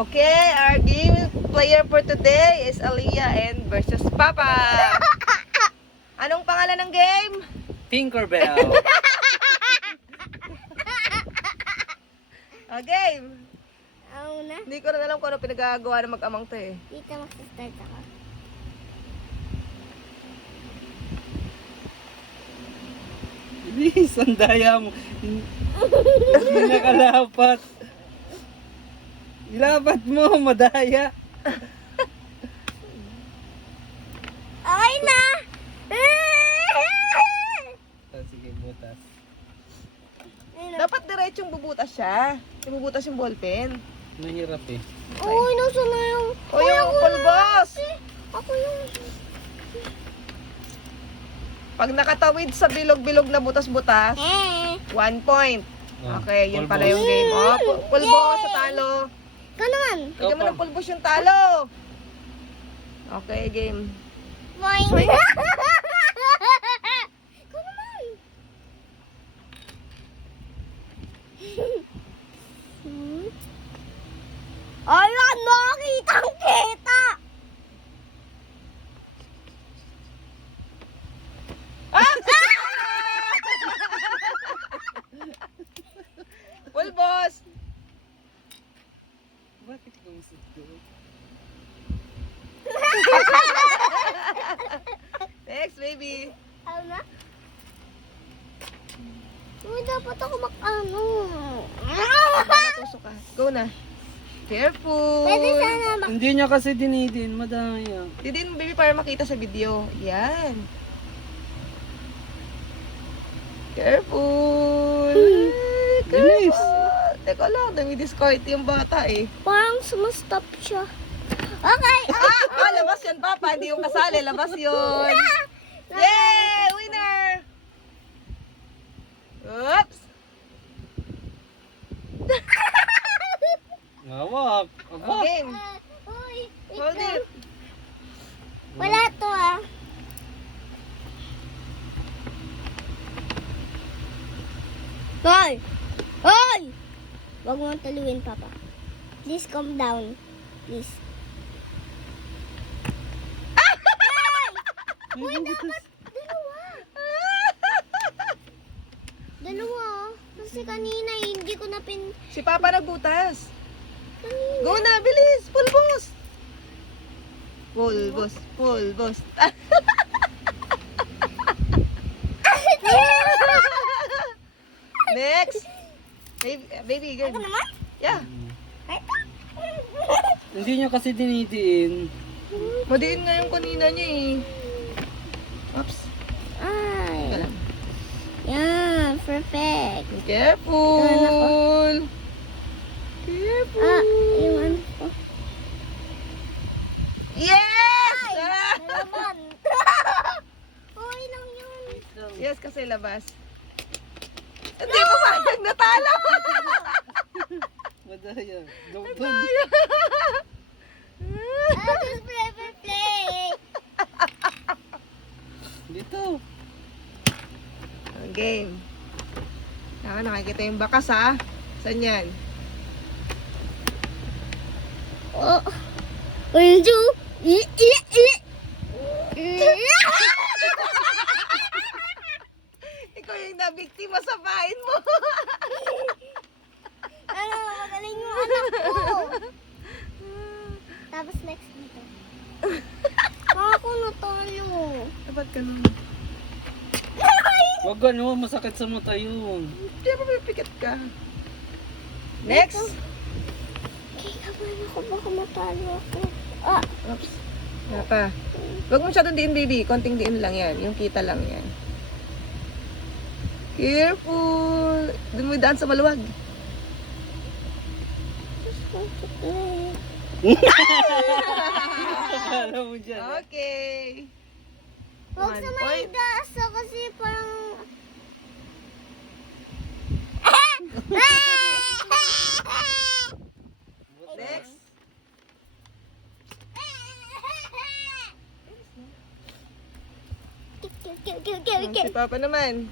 Okay, our game player for today is Aliyah and versus Papa. Anong pangalan ng game? Tinkerbell. Game. Na? Hindi ko rin alam kung ano pinagagawa ng mag-amang to eh. Dito magsistart ako. Bilis, ang daya mo. Hindi nakalapat. Ilapat mo, madaya. Okay na! Sige, butas. Dapat diretsong bubutas siya. Bubutas yung ballpen. Mahirap eh. Uy, nasa na yung... O yung pulbos! Ako yung... Pag nakatawid sa bilog-bilog na butas-butas, 1 point. Okay, yun pala yung game. Oh, pulbos sa talo. Ikaw naman. Bigyan mo ng pulbos yung talo. Okay, game. Boing. Boing. Ikaw naman. Ayan, nakitang-kita. Pulbos! Bakit kumusot doon? Next, baby. Ano na? Uy, dapat ako ano. Matuso ka. Go na. Careful. Pwede sana Hindi niya kasi dinidin, madaya. Didin, baby, para makita sa video. Yan. Careful. Bilis. Teka lang, dumi-discard yung bata eh. Parang sumastop siya. Okay. Labas yan, Papa. Hindi yung kasali. Labas yun. Yay! Winner! Oops! Ngawak. Aba. Game. Uy, Hold it. wala to ah. Hoy! Hoy! Huwag mo taluin, Papa. Please calm down. Please. Uy, dapat dalawa. Dalawa. Kasi kanina hindi ko na Si Papa nagbutas. kanina. Go na, bilis! Pulbos! Pulbos, pulbos. Next! Baby, good. Ako naman? Yeah. Hindi niya kasi dinidiin. Madiin nga yung kanina niya eh. Oops. Ay. Teka lang. Yan, perfect. Careful! Careful! Iwan ko. Yes! Nalaman. Uy, lang yun. Yes, kasi labas. Hindi mo parang natalo! Madaya. Doon. Just play. Dito. Ang game. Nakikita yung bakas ha. Saan yan? Oh. Unju. Ikaw yung nabiktima sa pain mo. Ano, magaling yung anak ko. Tapos next dito. Ako natalo. Dapat ganun. Wag ano, masakit sa mata yun. Hindi pa pipikit ka. Next! Kikabahan ako, baka matalo ako. Oops. Wala pa. Huwag mo masyadong diin, baby. Konting diin lang yan. Yung kita lang yan. Careful! Doon mo daan sa maluwag. Just want to play. Akala mo dyan. Okay. Huwag 1 sa point. may gasa kasi parang... Next. Si Papa naman.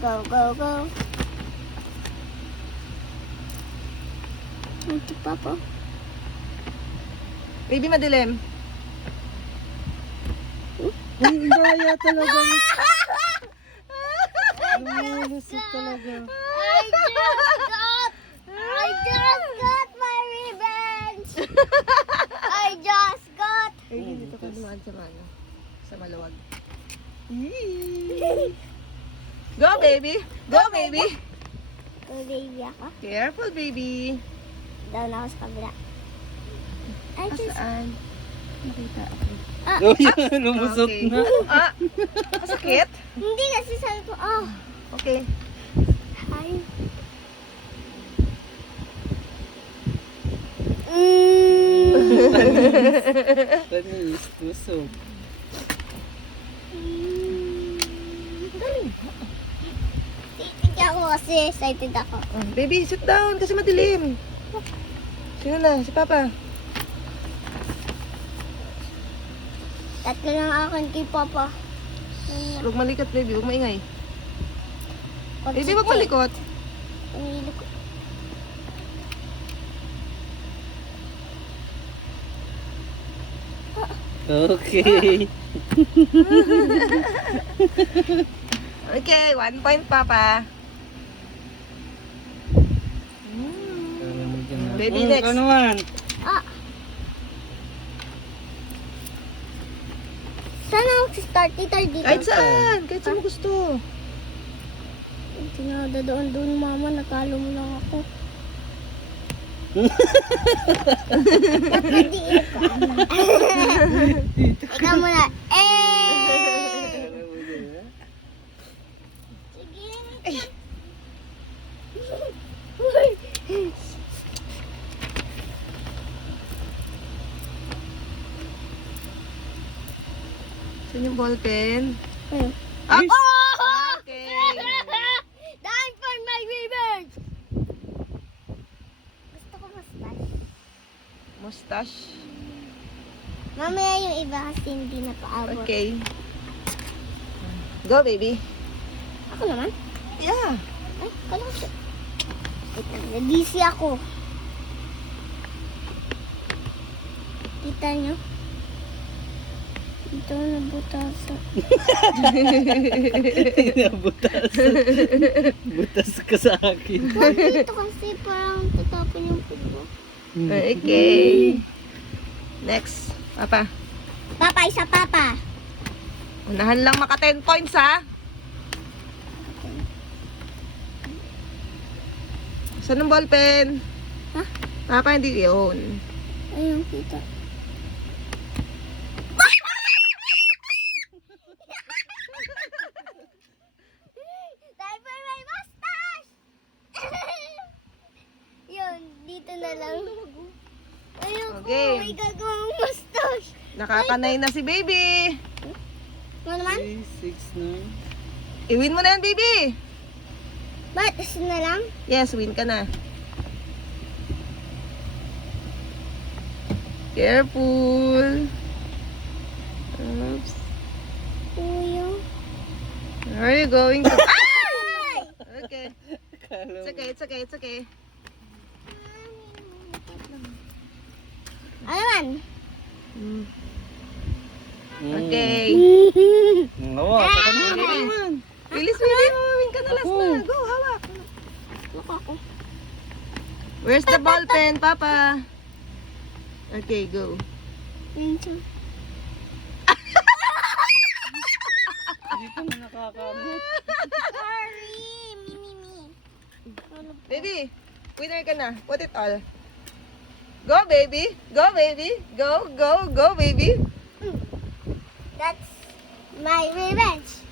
Go, go, go. Ito pa po. Baby, madilim. Ang daya talaga. Lumulusot talaga. I just got my revenge. I just got. Baby, dito ka dumaan sa ano? Sa maluwag. Go, baby! Go, baby! Oh, baby ako. Careful, baby! Down ako sa kabila. I just. Saan? Nakita ako. Oh, yan. Lumusot Okay. na. Ah! Masakit? Hindi kasi sabi ko, oh. Okay. Ay. Mm. Panis. Tusok. Galing. Titigyan ko kasi excited ako. Baby, sit down kasi madilim. Sino na? Si Papa. Tatlo lang akin kay Papa. Huwag malikot, baby. Huwag maingay. Baby, Konsiste. huwag malikot. Pumili ko. Okay. Okay, 1 point, Papa. Baby, next. Ano naman? Ah. Saan ako start? Tita, dito. Kahit saan. Kahit saan mo gusto. Tinada doon mama, nakalo mo lang ako. Hindi ikaw. Ikaw muna. Sige. Saan yung ballpen? Ayun. Ako! Okay. Time for my revenge! Gusto ko mustache. Mustache. Mamaya yung iba kasi hindi na paabot. Okay. Go, baby. Ako naman? Yeah. Ay, kala ko siya. Busy ako. Kita nyo? Ito nabutasan. Butas. Butas ka sa akin. Dito kasi parang tatapon yung pugo. Okay. Next. Papa. Papa, isa papa. Unahan lang maka 10 points, ha? Saan ang ballpen? Ha? Papa, hindi yun. Ayun, kita. Time for my mustache! Yun, dito na lang. Ayun Okay. ko, may gagawang mustache. Nakakanay na si baby. Ano naman? 3, 6, 9. I-win mo na yan, baby. Ba't? Isa na lang? Yes, win ka na. Careful. Oops. Kuya. Where are you going to? Ay! Okay. It's okay, it's okay, it's okay. Ano naman? Okay. Oo, saka naman. Bilis, baby. Win ka na last na. Go, hawak. Look ako. Where's the ball pen, Papa? Okay, go. Minsan. Hindi ka na nakakamot. Sorry, Mimi. Baby, winner ka na. Put it all. Go, baby. Go, baby. Go, go, go, baby. That's my revenge.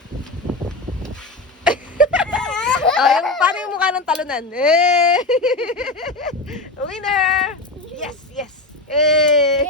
Oh, yung, paano yung mukha ng talunan? Eh! Winner! Yes, yes. Eh!